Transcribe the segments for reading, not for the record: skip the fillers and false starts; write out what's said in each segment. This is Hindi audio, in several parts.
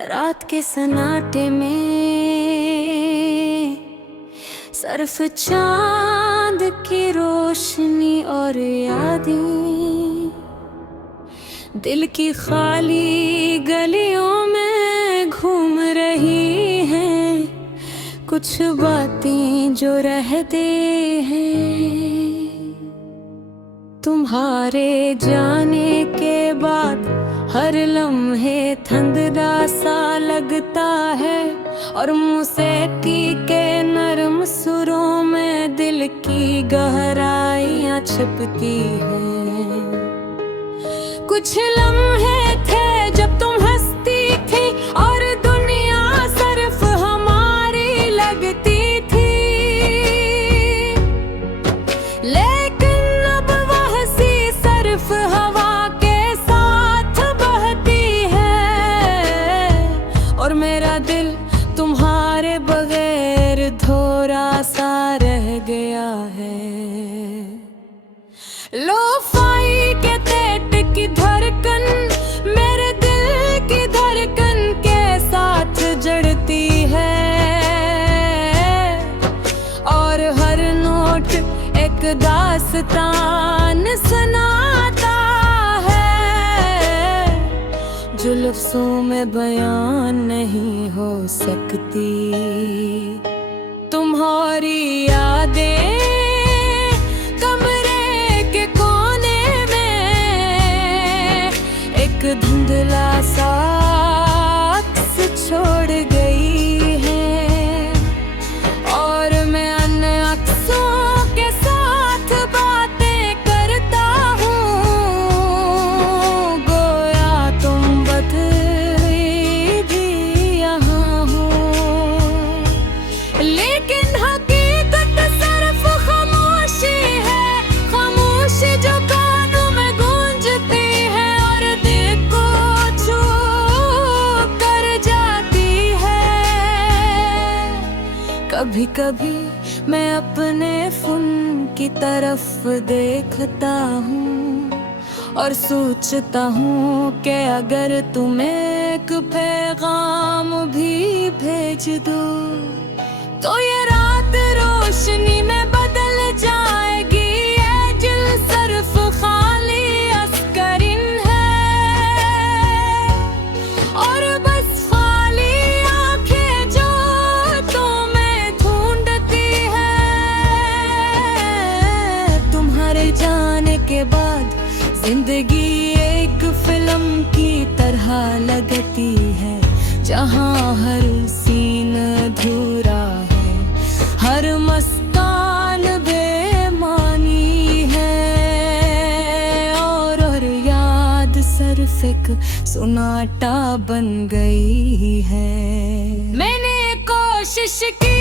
रात के सन्नाटे में सिर्फ चांद की रोशनी और यादें दिल की खाली गलियों में घूम रही हैं। कुछ बातें जो रहते हैं तुम्हारे जाने के बाद हर लम्हे ठंडा सा लगता है और मौसीकी के नरम सुरों में दिल की गहराइयाँ छिपती हैं। कुछ लम्हे थे जब तुम हंसती थी और दुनिया सिर्फ हमारी लगती थी, लेकिन अब वह सी सिर्फ हवा के साथ बहती है और मेरा दिल तुम्हारे बगैर थोड़ा सा रह गया है। लो-फाई के तेट की धड़कन मेरे दिल की धड़कन के साथ जड़ती है और हर नोट एक दास्तान सुनाता है जो लफ्ज़ों में बयान नहीं हो सकती। तुम्हारी यादें धुंधला सा अक्स छोड़ गई है और मैं अन अक्सों के साथ बातें करता हूँ। गोया तुम बदली भी यहाँ हो, लेकिन हकीकत सिर्फ खामोशी है, खामोशी जो कानों में गूंजती है और कभी कभी मैं अपने फ़ोन की तरफ देखता हूँ और सोचता हूँ कि अगर तुम एक पैगाम भी भेज दो तो ये रात रोशनी में बदल जाएगी। ये दिल सिर्फ खाली अस्करीन है और बस जाने के बाद जिंदगी एक फिल्म की तरह लगती है जहां हर सीन अधूरा है, हर मुस्कान बेमानी है और याद सिर्फ एक सुनाटा बन गई है। मैंने कोशिश की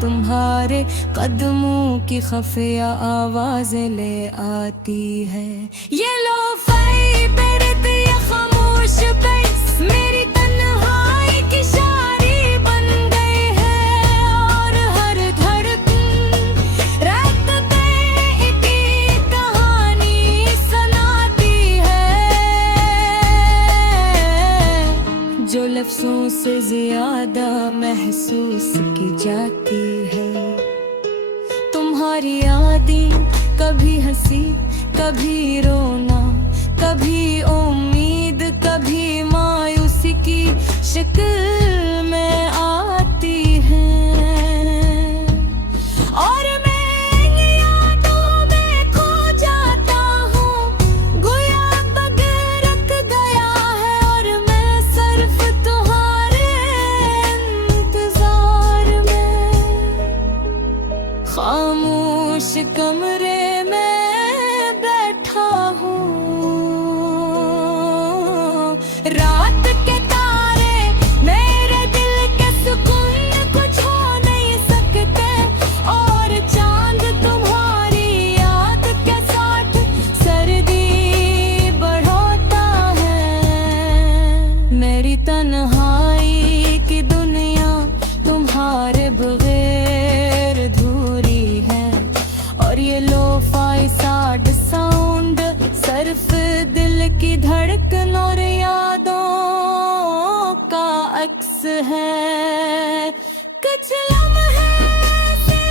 तुम्हारे कदमों की खफिया आवाज़ें ले आती है। ये लो-फाई बेरित ये खामोश बेस मेरी तन्हाई की शायरी बन गई है और हर धड़कन रात पे एक कहानी सुनाती है जो लफ्ज़ों से ज़्यादा महसूस की जाती है। तुम्हारी यादें कभी हंसी कभी रोना, कभी उम्मीद कभी मायूसी की शक्ल में आती हैं और मैं यादों में खो जाता हूँ। गोया बगैरक गया है और मैं सिर्फ तुम्हारे इंतजार में खामोश कमरे में बैठा हूँ। रात के तारे मेरे दिल के सुकून को छू नहीं सकते अक्स है। कुछ लम्हे ऐसे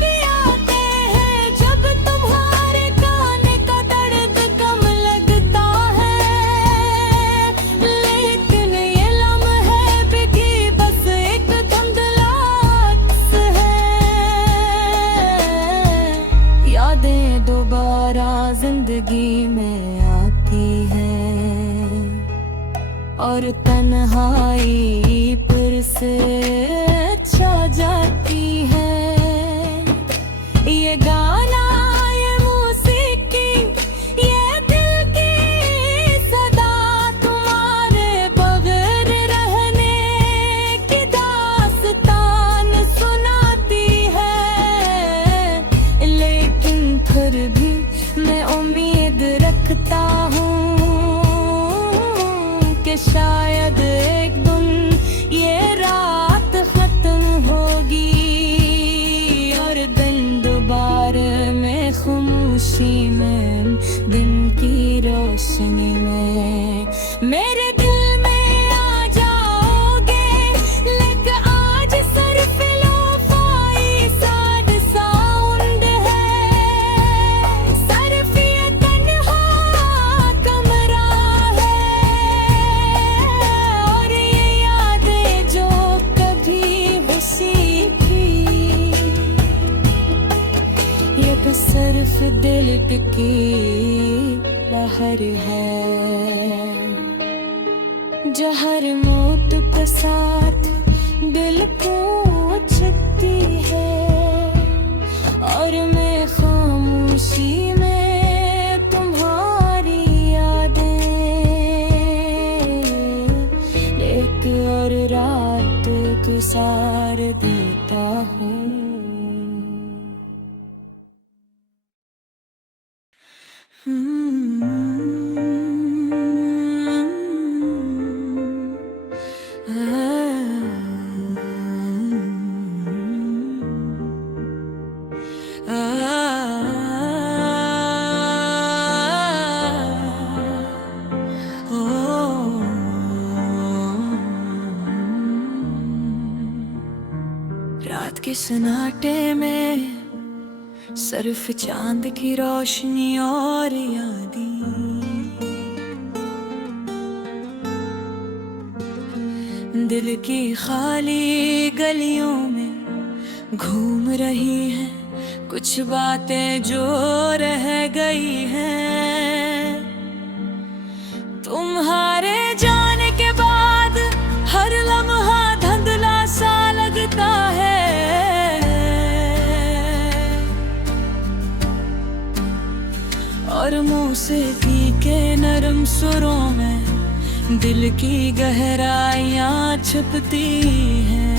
भी आते हैं जब तुम्हारे कान का दर्द कम लगता है, लेकिन ये लम्हे भी बस एक धुंधला अक्स है। यादें दोबारा जिंदगी में आती हैं और तन्हाई फिर से छा जाती है। ये गाना, ये मौसीकी, ये दिल की सदा तुम्हारे बगैर रहने की दास्तान सुनाती है, लेकिन फिर भी मैं उम्मीद रखता हूँ कि शायद एक दिन ये रात खत्म होगी और दिन दोबारा में खामोशी में, दिन की रोशनी में मेरे दिल में आ जाओगे। लेकिन आज सिर्फ लो-फाई साद साउंड है, सिर्फ ये तन्हा कमरा है और ये यादें जो कभी खुशी की, ये बस सिर्फ दिल की लहर है जो हर मौत के साथ दिल पूछती है। और मैं खामोशी में तुम्हारी यादें एक और रात गुजार देता हूँ। रात के सन्नाटे में सिर्फ चांद की रोशनी और यादें, दिल की खाली गलियों में घूम रही हैं कुछ बातें जो रह गई हैं। तुम्हारे जाने के बाद हर लम्हा धुंधला सा लगता है और मौसीकी के नरम सुरों में दिल की गहराइयाँ छुपती हैं।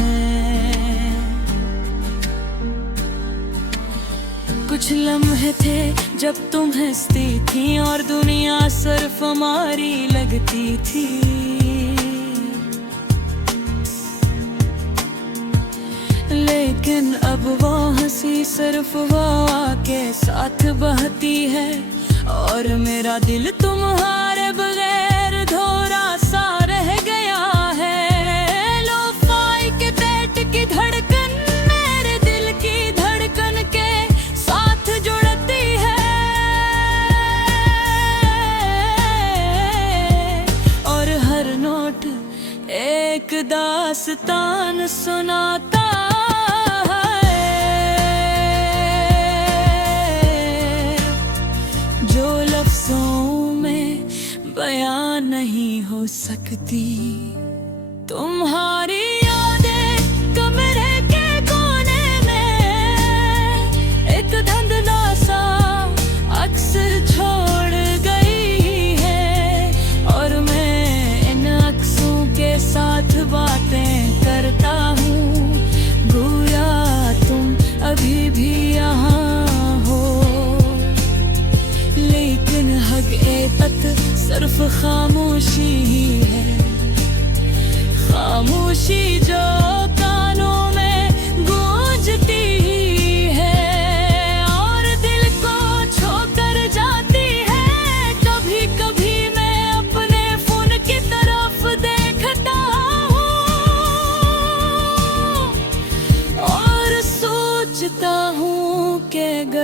कुछ लम्हे थे जब तुम हंसती थी और दुनिया सिर्फ हमारी लगती थी, लेकिन अब वो हंसी सिर्फ हवा के साथ बहती है और मेरा दिल तुम्हारे बगैर धोरा सा रह गया है। लो-फाई के पेट की धड़कन मेरे दिल की धड़कन के साथ जुड़ती है और हर नोट एक दास्तान सुनाता बयां नहीं हो सकती। तुम्हारी यादें कमरे के कोने में एक धुंधला सा अक्स छोड़ गई है और मैं इन अक्सों के साथ बातें करता हूँ, गोया तुम अभी भी यहाँ हो, लेकिन हक़ीक़त सिर्फ खामोशी ही है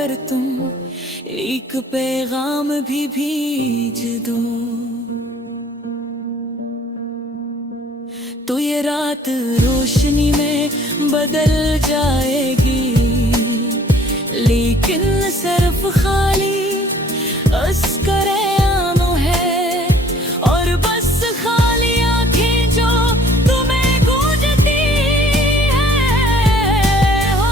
अगर तुम एक पैगाम भी भेज दो तो ये रात रोशनी में बदल जाएगी, लेकिन सिर्फ खाली अस्करे आनो है और बस खाली आंखें जो तुम्हें गूंजती है। हो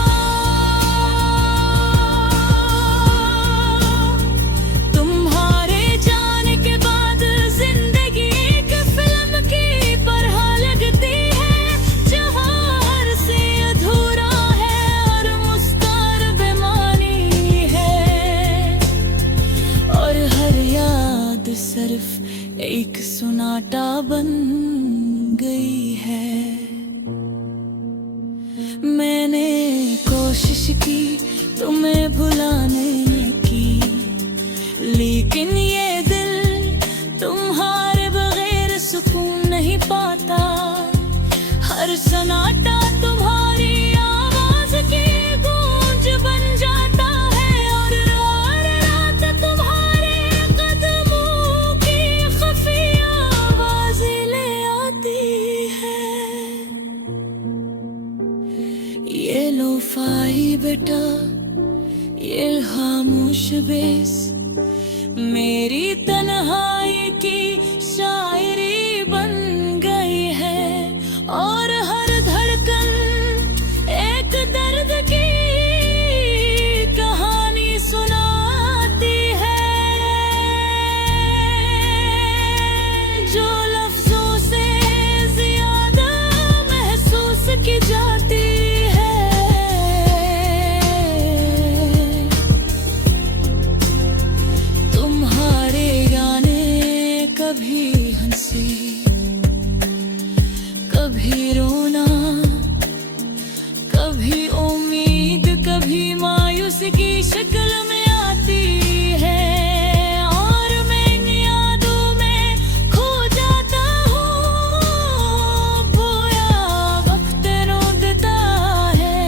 तुम्हारे जाने के बाद जिंदगी एक फिल्म की तरह लगती है, जहां हर से अधूरा है और मुस्कुर बेमानी है, और हर याद सिर्फ एक सुनाटा बन गई है। मैंने कोशिश की तुम्हें भुलाने की, लेकिन ये दिल तुम्हारे बगैर सुकून नहीं पाता। हर सन्नाटा तुम्हारी आवाज की गूंज बन जाता है, और हर रात तुम्हारे कदमों की खुफिया आवाज़ें ले आती है। ये लोफाई बेटा, ये खामोश बेस मेरी तन्हाई की शायरी बन गई है, और हर धड़कन एक दर्द की कहानी सुनाती है, जो लफ्जों से ज्यादा महसूस की जाती है। तुम्हारे गाने कभी हंसी, कभी रोना, कभी उम्मीद, कभी मायूसी की शक्ल में आती है, और मैं इन यादों में खो जाता हूँ। खोया वक्त रोकता है,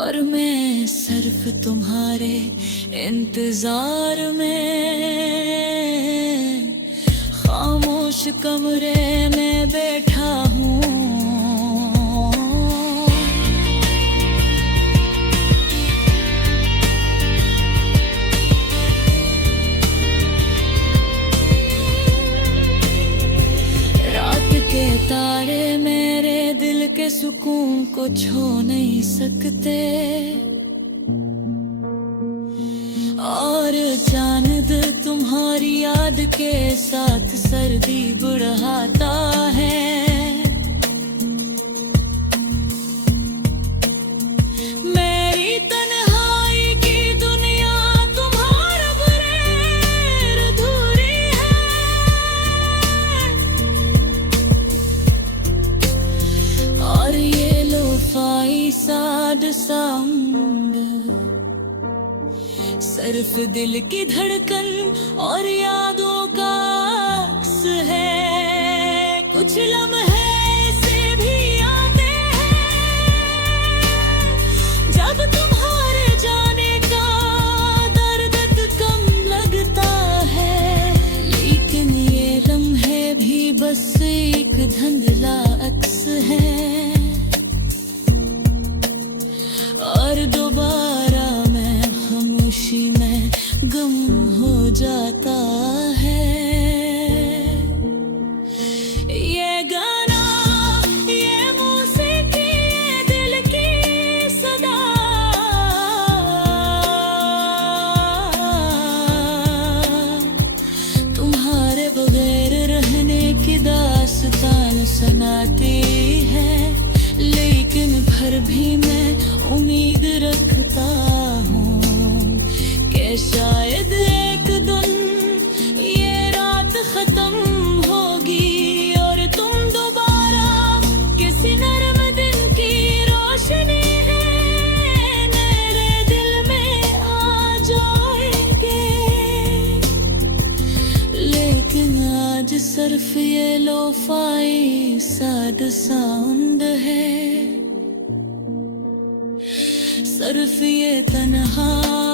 और मैं सिर्फ तुम्हारे इंतजार में खामोश कमरे में बैठा हूँ। रात के तारे मेरे दिल के सुकून को छू नहीं सकते, और चांद तुम्हारी याद के साथ सर्दी बढ़ाता है। मेरी तन्हाई की दुनिया तुम्हारा बगैर अधूरी है, और ये लोफाई सैड साउंड सिर्फ दिल की धड़कन और यादों का अक्स है। कुछ लम्हे ऐसे भी आते हैं जब तुम्हारे जाने का दर्द कम लगता है, लेकिन ये लम्हे भी बस एक धुंधला अक्स है, और दोबारा खामोशी में गुम हो जाता है। ये गाना, ये मौसीकी, ये दिल की सदा, तुम्हारे बगैर रहने की दास्तान सुनाती है, लेकिन फिर भी मैं उम्मीद रखता हूँ कि शायद एक दिन ये रात खत्म होगी, और तुम दोबारा किसी नर्म दिन की रोशनी है मेरे दिल में आ जाएंगे। लेकिन आज सिर्फ ये लोफाई सैड साउंड है, सर्फ ये तन्हा